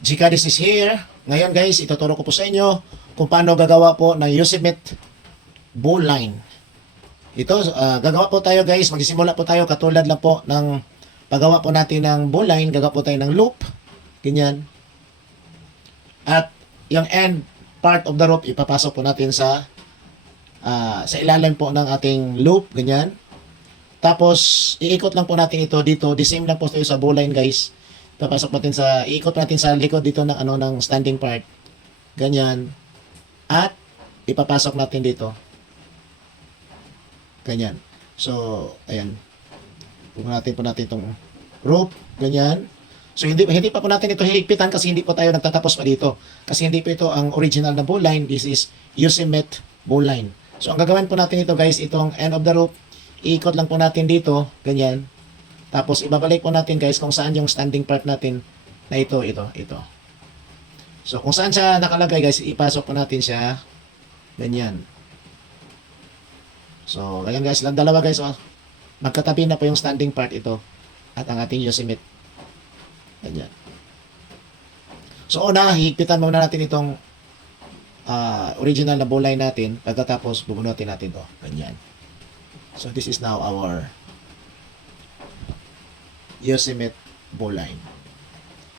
Jicadis is here. Ngayon guys, ituturo ko po sa inyo kung paano gagawa po ng Yosemite bowline. Ito, gagawa po tayo guys, magsisimula po tayo katulad lang po ng paggawa po natin ng bowline, gagawa po tayo ng loop. Ganyan. At yung end part of the rope, ipapasok po natin sa ilalim po ng ating loop. Ganyan. Tapos, iikot lang po natin ito dito. The same lang po tayo sa bowline guys. Papasok natin iikot natin sa likod dito ng ng standing part. Ganyan. At ipapasok natin dito. Ganyan. So, ayan. Pupunatin po natin itong rope. Ganyan. So, hindi pa po natin ito hihigpitan kasi hindi po tayo nagtatapos pa dito. Kasi hindi po ito ang original na bowline. This is Yosemite bowline. So, ang gagawin po natin ito guys, itong end of the rope, iikot lang po natin dito. Ganyan. Tapos, ibabalik po natin guys kung saan yung standing part natin na ito. So, kung saan siya nakalagay guys, ipasok po natin siya. Ganyan. So, ganyan guys, lang dalawa guys. Oh. Magkatabi na po yung standing part ito at ang ating Yosemite. Ganyan. So, una, hihigpitan muna natin itong original na bowline natin. Pagkatapos, bubunutin natin ito. Ganyan. So, this is now our Yosemite bowline.